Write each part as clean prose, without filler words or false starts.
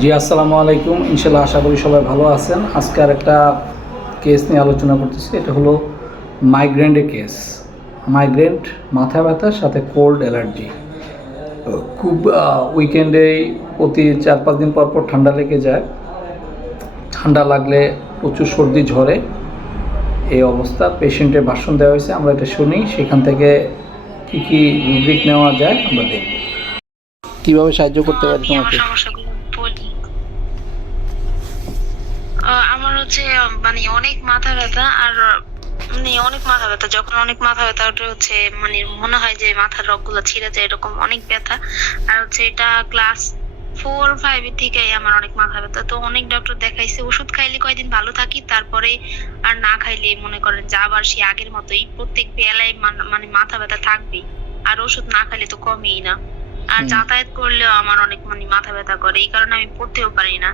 জি আসসালামু আলাইকুম। ইনশাল্লাহ আশা করি সবাই ভালো আছেন। আজকে আর একটা কেস নিয়ে আলোচনা করতেছি। এটা হলো মাইগ্রেনের কেস। মাইগ্রেন, মাথা ব্যথার সাথে কোল্ড অ্যালার্জি। খুব উইকেন্ডে প্রতি 4-5 দিন পর পর ঠান্ডা লেগে যায়। ঠান্ডা লাগলে প্রচুর সর্দি ঝরে, এই অবস্থা। পেশেন্টের ভাষণ দেওয়া হয়েছে, আমরা এটা শুনি। সেখান থেকে কী কী রুব্রিক নেওয়া যায় আমরা দেখব। কীভাবে সাহায্য করতে পারি আমি আমার তোমাকে? সমস্যাগুলো বলি। আমার হচ্ছে অনেক মাথা ব্যথা আর অনেক মাথা ব্যথা। যখন অনেক মাথা ব্যথা ওটা হচ্ছে মনে হয় যে মাথার রগগুলো ছিঁড়ে যায়, এরকম অনেক ব্যথা। আর হচ্ছে এটা ক্লাস 4-5 এর থেকেই আমার অনেক মাথা ব্যথা। তো অনেক ডক্টর দেখাইছি, ওষুধ খাইলে কয়দিন ভালো থাকি, তারপরে আর না খাইলে মনে করেন যে আবার সেই আগের মতোই প্রত্যেক বেলায় মাথা ব্যথা থাকবেই। আর ওষুধ না খাইলে তো কমেই না। আর যাতায়াত করলেও আমার অনেক মাথা ব্যথা করে, এই কারণে আমি পড়তেও পারি না।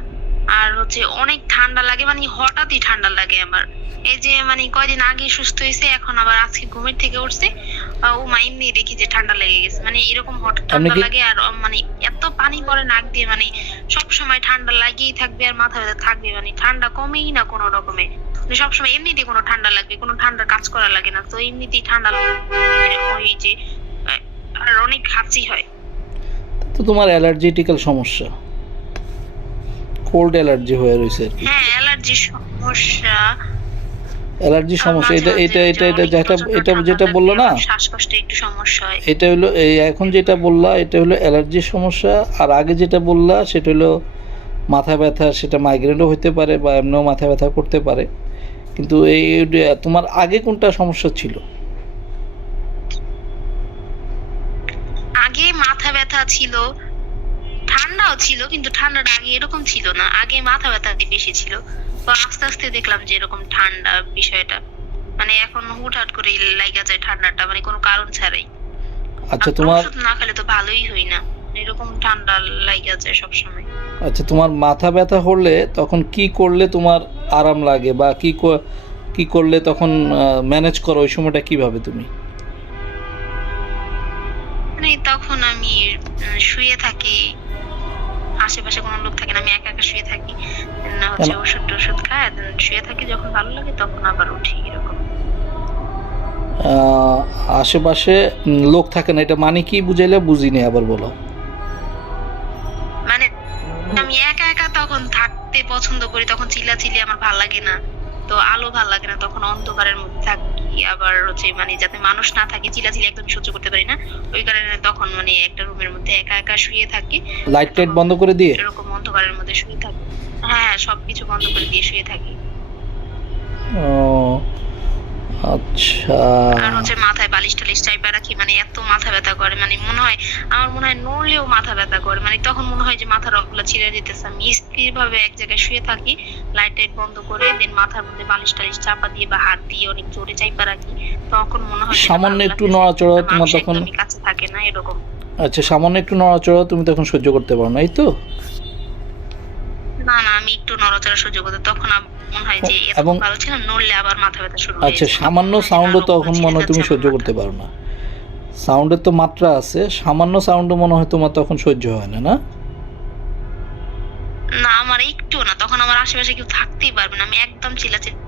আর হচ্ছে অনেক ঠান্ডা লাগে, হঠাৎই ঠান্ডা লাগে আমার। এই যে কয়দিন আগে সুস্থ হয়েছে, এখন আবার আজকে ঘুমের থেকে উঠছে, ও মা এমনি দেখি যে ঠান্ডা লেগে গেছে। এরকম হঠাৎ ঠান্ডা লাগে। আর এত পানি পড়ে নাক দিয়ে, সব সময় ঠান্ডা লাগিয়েই থাকবে আর মাথা ব্যথা থাকবে, ঠান্ডা কমেই না কোনো রকমে। সবসময় এমনিতেই কোনো ঠান্ডা লাগবে, কোনো ঠান্ডার কাজ করা লাগে না, তো এমনিতেই ঠান্ডা ওই যে আর অনেক হাঁচি হয়। তো তোমার অ্যালার্জিটিক্যাল সমস্যা, কোল্ড অ্যালার্জি হয়ে রয়েছে। হ্যাঁ, অ্যালার্জির সমস্যা। অ্যালার্জি সমস্যা, এটা এটা এটা এটা যেটা এটা যেটা বললো না, শ্বাসকষ্টে একটু সমস্যা হয়। এটা হলো এই এখন যেটা বললা এটা হলো অ্যালার্জির সমস্যা। আর আগে যেটা বললা সেটা হলো মাথা ব্যথা, সেটা মাইগ্রেনও হতে পারে বা এমনিও মাথা ব্যথা করতে পারে। কিন্তু এই তোমার আগে কোনটা সমস্যা ছিল? আগে মাথা ব্যথা ছিল, ঠান্ডাও ছিল, কিন্তু ঠান্ডাটা আগে এরকম ছিল না। আগে মাথা ব্যথা বেশি ছিল, তো আস্তে আস্তে দেখলাম যে এরকম ঠান্ডা বিষয়টা এখন হুটহাট করে লাগা যায় ঠান্ডাটা, কোনো কারণ ছাড়াই। আচ্ছা তোমার ওষুধ না খেলে তো ভালোই হই না, এরকম ঠান্ডা লাগা যায় সবসময়। আচ্ছা তোমার মাথা ব্যথা হলে তখন কি করলে তোমার আরাম লাগে, বা কি করলে তখন ম্যানেজ করো ওই সময়টা কিভাবে তুমি? তখন আমি শুয়ে থাকি, আশেপাশে কোনো লোক থাকে না, আমি একা একা শুয়ে থাকি। না হচ্ছে ওষুধ খাই, শুয়ে থাকি, যখন ভালো লাগে তখন আবার উঠি, এরকম। আশেপাশে লোক থাকে না, এটা মানে কি বুঝাইলে বুঝিনি, আবার বলো। আমি একা একা তখন থাকতে পছন্দ করি, তখন চিল্লাচিল্লি আমার ভাল লাগে না, তো আলো ভাল লাগে না, তখন অন্ধকারের মধ্যে থাকি। আবার হচ্ছে যাতে মানুষ না থাকে, চিল্লাচিল্লি একদম সহ্য করতে পারি না, ওই কারণে তখন একটা রুমের মধ্যে একা একা শুয়ে থাকি। লাইট টাইট বন্ধ করে দিয়ে এরকম অন্ধকারের মধ্যে শুয়ে থাকি। হ্যাঁ, সবকিছু বন্ধ করে দিয়ে শুয়ে থাকি। ও আচ্ছা। আর হচ্ছে মাথায় বালিশ টালিশ চাইপা রাখি, এত মাথা ব্যথা করে, আমার মনে হয় নড়লেও মাথা ব্যথা করে। তখন মনে হয় যে মাথার রগগুলো ছিঁড়ে যেতেছে। আমি স্থির ভাবে এক জায়গায় শুয়ে থাকি, লাইট টাইট বন্ধ করে, দেন মাথার মধ্যে বালিশ টালিশ চাপা দিয়ে বা হাত দিয়ে অনেক জোরে চাইপা রাখি। তখন মনে হয় সামান্য একটু নড়াচড়া তোমার তখন কাছে থাকে না, এরকম। আচ্ছা, সামান্য একটু নড়াচড়া তুমি তখন সহ্য করতে পারো না, এই তো? না, আমি একটু নড়াচড়া সহ্য করতে, তখন মনে হয় যে এত ভালো ছিল, নড়লে আবার মাথা ব্যথা শুরু হয়ে যায়। আচ্ছা, সামান্য সাউন্ডও তখন মনে হয় তুমি সহ্য করতে পারো না। সাউন্ডের তো মাত্রা আছে, সামান্য সাউন্ডও মনে হয় তোমার তখন সহ্য হয় না, না? না, আমার একটু না, তখন আমার আশেপাশে কেউ থাকতেই পারবে না, আমি একদম চিল্লাচিল্লি,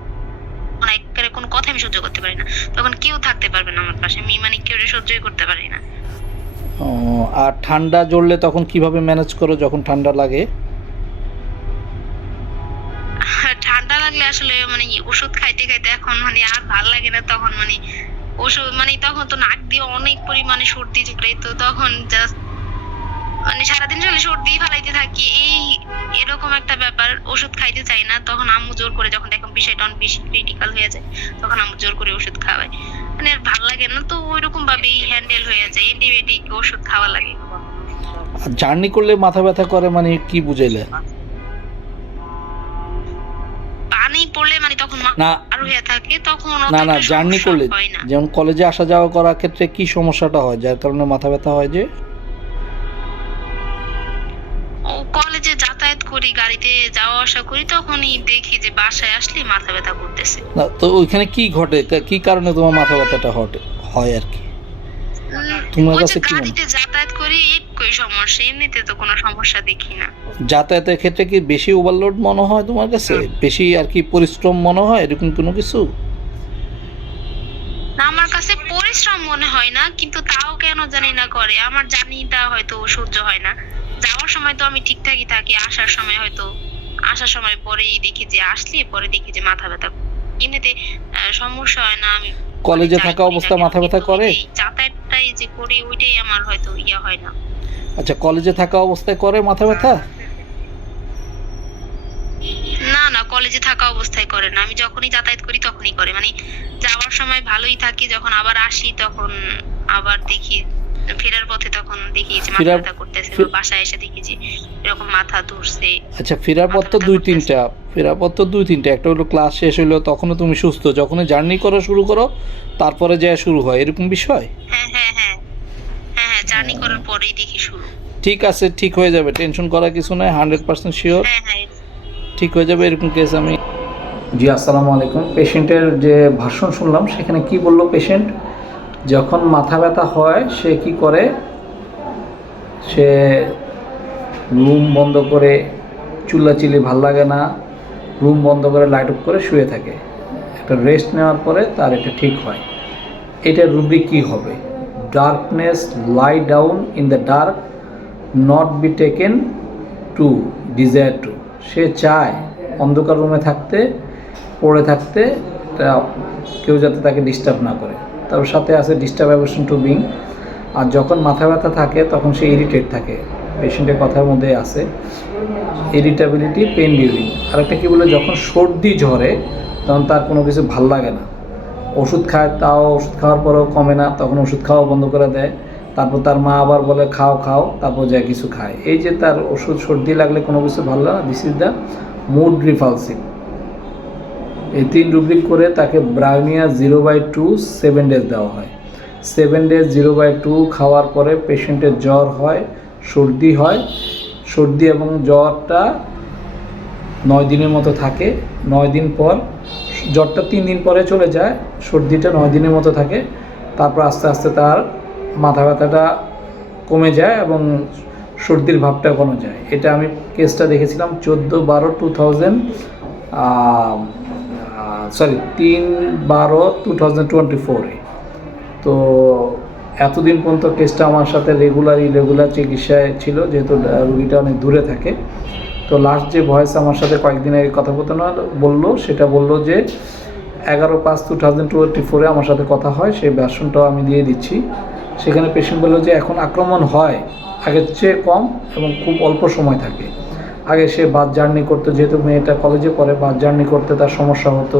একেবারে কোনো কথা আমি সহ্য করতে পারি না, তখন কেউ থাকতে পারবে না আমার পাশে, আমি কেউ সহ্যই করতে পারি না। আর ঠান্ডা জ্বরলে তখন কিভাবে ম্যানেজ করো যখন ঠান্ডা লাগে? ঠান্ডা লাগলে আসলে ওষুধ খাইতে খাইতে এখন আর ভালো লাগে না, তখন ওষুধ তখন তো নাক দিয়ে অনেক পরিমাণে সর্দি ঝরে, তো তখন জাস্ট সারাদিন চলে সর্দি ফালাইতে থাকি, এরকম একটা ব্যাপার। ওষুধ খাইতে চাই না, তখন আম্মু জোর করে, যখন দেখো বিষয়টা অনেক বেশি ক্রিটিক্যাল হয়ে যায়, তখন আম্মু জোর করে ওষুধ খাওয়ায়। আর ভালো লাগে না, তো ওইরকম ভাবেই হ্যান্ডেল হয়ে যায়, অ্যান্টিবায়োটিক ওষুধ খাওয়া লাগে। জার্নি করলে মাথা ব্যথা করে কি বুঝাইলে? পানি পড়লে তখন না আর হয়ে থাকে, তখন না জার্নি করলে, যেমন কলেজে আসা যাওয়া করার ক্ষেত্রে কি সমস্যাটা হয় যার কারণে মাথা ব্যথা হয়? যে কলেজে যাতায়াত করি, গাড়িতে যাওয়া আসা করি, তখনই দেখি যে বাসায় আসলে মাথা ব্যথা করতেছে। না, তো ওইখানে কি ঘটে, কি কারণে তোমার মাথা ব্যথাটা হয় আর কি? তোমার ওই কাছে যে কি মনে গাড়িতে যাতায়াত করি একই সমস্যা, এমনিতে তো কোনো সমস্যা দেখি না। যাতায়াতের ক্ষেত্রে কি বেশি ওভারলোড মনে হয় তোমার কাছে, বেশি আর কি পরিশ্রম মনে হয় এরকম কোনো কিছু? না, আমার কাছে পরিশ্রম মনে হয় না, কিন্তু তাও কেন জানি না করে, আমার জার্নিটা হয়তো সহ্য হয় না। যাওয়ার সময় তো আমি ঠিকঠাকই থাকি, আসার সময় পরেই দেখি যে আসলে পরে দেখি যে মাথা ব্যথা। এমনিতে সমস্যা হয় না, আমি কলেজে যাই থাকা করি না অবস্থায় কেন, মাথা ব্যথা কিন্তু ওই করে? যে যাতায়াতটাই যে করি ওইটাই আমার হয়তো হয় না। আচ্ছা, কলেজে থাকা অবস্থায় করে মাথা ব্যথা? না না, কলেজে থাকা অবস্থায় করে না, আমি যখনই যাতায়াত করি তখনই করে। মানে যাওয়ার সময় ভালোই থাকি, যখন আবার আসি তখন আবার দেখি, ফেরার পথে তখন দেখি যে মাথা ফেরার ব্যথা করতেছে, বা ফে- বাসায় এসে দেখি যে এরকম মাথা ধরছে, আচ্ছা, ফেরার পর মাথা তো ব্যথা দুই করতেছে। তিনটা ফেরার পর তো দুই তিনটা একটা হলো ক্লাস শেষ হইলো তখনও তুমি সুস্থ, যখনই জার্নি করা শুরু করো তারপরে যা শুরু হয় এরকম বিষয়? হ্যাঁ হ্যাঁ হ্যাঁ, হ্যাঁ হ্যাঁ, জার্নি করার পরেই দেখি শুরু। ঠিক আছে, ঠিক হয়ে যাবে, টেনশন করার কিছু নাই, 100% শিওর হ্যাঁ হ্যাঁ। ঠিক হয়ে যাবে। এরকম কেস আমি জি, আসসালামু আলাইকুম। পেশেন্টের যে ভাষণ শুনলাম সেখানে কি বলল পেশেন্ট, যখন মাথা ব্যথা হয় সে কি করে, সে রুম বন্ধ করে, চিল্লাচিল্লি ভাল লাগে না, রুম বন্ধ করে লাইট অফ করে শুয়ে থাকে, একটা রেস্ট নেওয়ার পরে তার এটা ঠিক হয়। এটার রুব্রিক কী হবে? Darkness, lie down in the dark, not be taken to, desire to. সে চায় অন্ধকার রুমে থাকতে, পড়ে থাকতে, কেউ যাতে তাকে ডিস্টার্ব না করে। তার সাথে আছে ডিস্টার্বেশন টু বিং। আর যখন মাথা ব্যথা থাকে তখন সে ইরিটেট থাকে, পেশেন্টের কথার মধ্যে আছে ইরিটেবিলিটি, পেন ডিউরিং। আরেকটা কী বলে, যখন সর্দি ঝরে তখন তার কোনো কিছু ভাল লাগে না, ওষুধ খায়, তাও ওষুধ খাওয়ার পরেও কমে না, তখন ওষুধ খাওয়া বন্ধ করে দেয়। তারপর তার মা আবার বলে খাও খাও, তারপর যা কিছু খায়। এই যে তার ওষুধ সর্দি লাগলে কোনো কিছু ভালো লাগে না, this is the mood repulsive. এই 3 রুব্রিক করে তাকে ব্রাউনিয়া 0/2 7 ডেজ দেওয়া হয়। 7 ডেজ 0/2 খাওয়ার পরে পেশেন্টের জ্বর হয়, সর্দি হয়। সর্দি এবং জ্বরটা 9 দিনের মতো থাকে। 9 দিন পর, জ্বরটা 3 দিন পরে চলে যায়, সর্দিটা 9 দিনের মতো থাকে। তারপর আস্তে আস্তে তার মাথা ব্যথাটা কমে যায় এবং সর্দির ভাবটা কমে যায়। এটা আমি কেসটা দেখেছিলাম 3/12/2024-এ। তো এতদিন পর্যন্ত কেসটা আমার সাথে ইরেগুলার চিকিৎসায় ছিল, যেহেতু রুগীটা অনেক দূরে থাকে। তো লাস্ট যে ভয়েস আমার সাথে কয়েকদিন আগে কথোপকথন বললো, সেটা বললো যে 11/5/2024 আমার সাথে কথা হয়, সেই ভার্সনটাও আমি দিয়ে দিচ্ছি। সেখানে পেশেন্ট বললো যে এখন আক্রমণ হয় আগের চেয়ে কম এবং খুব অল্প সময় থাকে। আগে সে বাস জার্নি করতো, যেহেতু মেয়েটা কলেজে পড়ে, বাস জার্নি করতে তার সমস্যা হতো,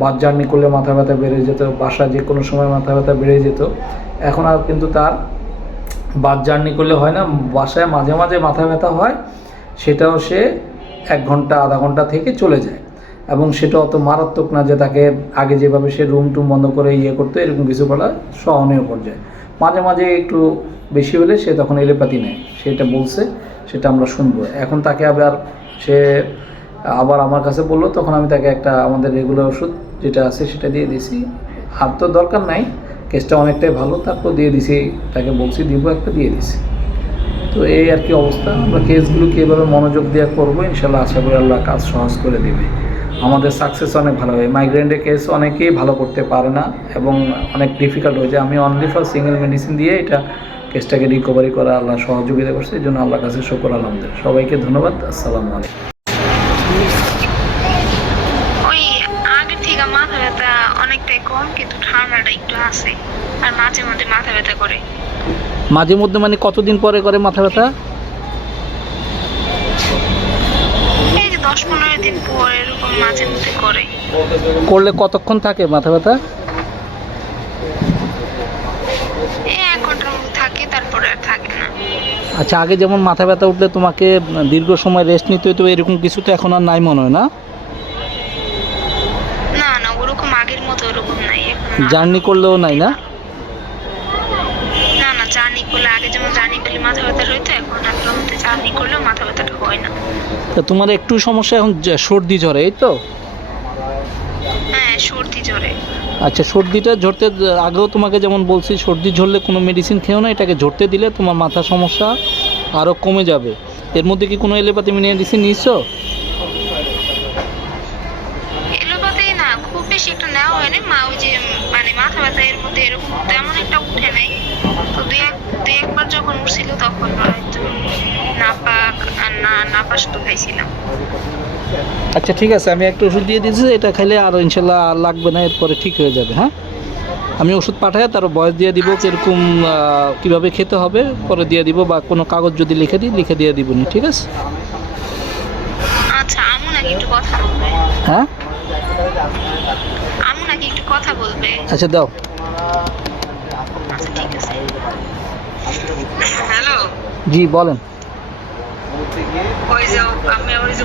বাস জার্নি করলে মাথা ব্যথা বেড়ে যেত, বাসা যে কোনো সময় মাথা ব্যথা বেড়ে যেত। এখন আর কিন্তু তার বাস জার্নি করলে হয় না, বাসায় মাঝে মাঝে মাথা ব্যথা হয়, সেটাও সে 1 ঘন্টা আধা ঘন্টা থেকে চলে যায়। এবং সেটা অত মারাত্মক না যে তাকে আগে যেভাবে সে রুম টুম বন্ধ করে করতো, এরকম কিছু বলা সহনীয় পর্যায়ে। মাঝে মাঝে একটু বেশি হলে সে তখন এলোপ্যাথি নেয়, সেটা বলছে, সেটা আমরা শুনবো। এখন তাকে সে আবার আমার কাছে বললো, তখন আমি তাকে একটা আমাদের রেগুলার ওষুধ যেটা আছে সেটা দিয়ে দিছি। আর তো দরকার নাই, কেসটা অনেকটাই ভালো, তারপর দিয়ে দিছি, তাকে বলছি দিব, একটা দিয়ে দিছি। তো এই আর কি অবস্থা। আমরা কেসগুলো কীভাবে মনোযোগ দিয়ে করবো, ইনশাল্লাহ আশা করি আল্লাহ কাজ সহজ করে দেবে, আমাদের সাকসেস অনেক ভালো হয়। মাইগ্রেনের কেস অনেকেই ভালো করতে পারে না এবং অনেক ডিফিকাল্ট হয়ে যায়। আমি অনলি ফর সিঙ্গেল মেডিসিন দিয়ে এটা কেসটাকে রিকভারি করা আল্লাহ সহযোগিতা করছে, এই জন্য আল্লাহর কাছে শুকর আলহামদুলিল্লাহ। সবাইকে ধন্যবাদ। আসসালামু আলাইকুম। ওই আগের থেকে মাথা ব্যথা অনেকটাই কম, কিন্তু ঠান্ডাটা একটু আছে, আর মাঝে মাঝে মাথা ব্যথা করে। মাঝে মধ্যে মানে কতদিন পরে করে মাথা ব্যথা? এই যে 10-15 দিন পর এরকম মাঝে মধ্যে করে। করলে কতক্ষণ থাকে মাথা ব্যথা? এই 1 ঘন্টার মতো থাকে, তারপরে আর থাকে না। আচ্ছা, আগে যেমন মাথা ব্যথা উঠলে তোমাকে দীর্ঘ সময় রেস্ট নিতে হতো, এরকম কিছু তো এখন আর নাই মনে হয় না? না না, ওরকম আগের মতো ওরকম নাই এখন। জার্নি করলেও নাই না? না না, জার্নি করলে, আগে যেমন জার্নি করলে মাথা ব্যথা হইতো, এখন আগের মতো জার্নি করলেও মাথা ব্যথাটা হয় না। তা তোমার একটু সমস্যা এখন সর্দি জ্বরে, এই তো? হ্যাঁ, সর্দি জ্বরে। আচ্ছা, সর্দিটা ঝরতে আগেও তোমাকে যেমন বলছি, সর্দি ঝরলে কোনো মেডিসিন খেও না, এটাকে ঝরতে দিলে তোমার মাথার সমস্যা আরও কমে যাবে। এর মধ্যে কি কোনো এলোপ্যাথি মেডিসিন নিয়েছো? এলোপাতি না, খুব বেশি একটা নেওয়া হয়নি। মা ওই যে মানে মাথা ব্যথা এর মধ্যে এরকম তেমন একটা উঠে নাই। তো দুই একবার যখন উঠছিল তখন হয়তো নাপাক আর নাপা শুধু খাইছিলাম। আচ্ছা ঠিক আছে, আমি একটা ওষুধ দিয়ে দিয়েছি, এটা খেলে আর ইনশাল্লাহ আর লাগবে না, এরপরে ঠিক হয়ে যাবে। হ্যাঁ, আমি ওষুধ পাঠাই, তার বয়স দিয়ে দিব, কীরকম কীভাবে খেতে হবে পরে দিয়ে দিব, বা কোনো কাগজ যদি লিখে দিই লিখে দিয়ে দিব নি, ঠিক আছে? আচ্ছা, আমু নাকি একটু কথা বলবে? হ্যাঁ, আমু নাকি একটু কথা বলবে? আচ্ছা দাও। আচ্ছা ঠিক আছে। হ্যালো, জি বলেন। ওই যে আমি ওই যে